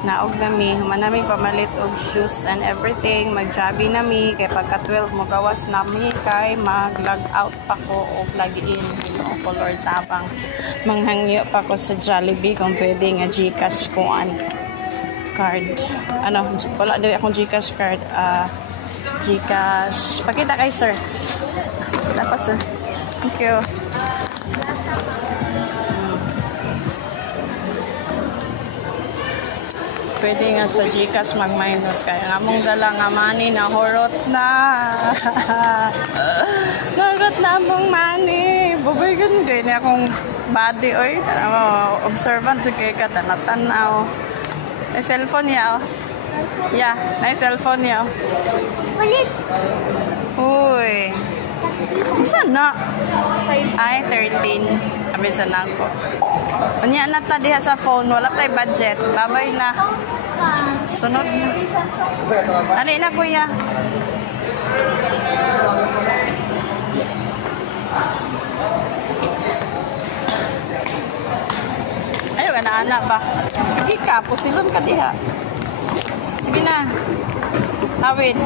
Naog nami, manami pamalit og shoes and everything, magjabi nami kay pagka 12 mo gawas nami kay mag-log out pa ko og lagi in color tabang manghangyo pa ko sa Jollibee kung pwede nga GCash kuan card. Ano, wala dili akong GCash card. GCash. Pakita kay sir. Tapos sir. Thank you. Pwede nga sa GCash mag-minus kaya nga mong dala nga money na horot na. Horot na mong money. Bugoy gun kay ni akong body oy. Observant jud kay ka tanatanaw. Ay cellphone niya. Yeah, na cellphone niya. Ulit. Uy. Isa na. Ay 13. Abi sa nako. Unya na ta diha sa phone, wala tay budget. Babay na. Sunod na. Ali na kuya. Ayo ka na anak ba? Sige ka, pusilon ka diha. Sige na. Awit.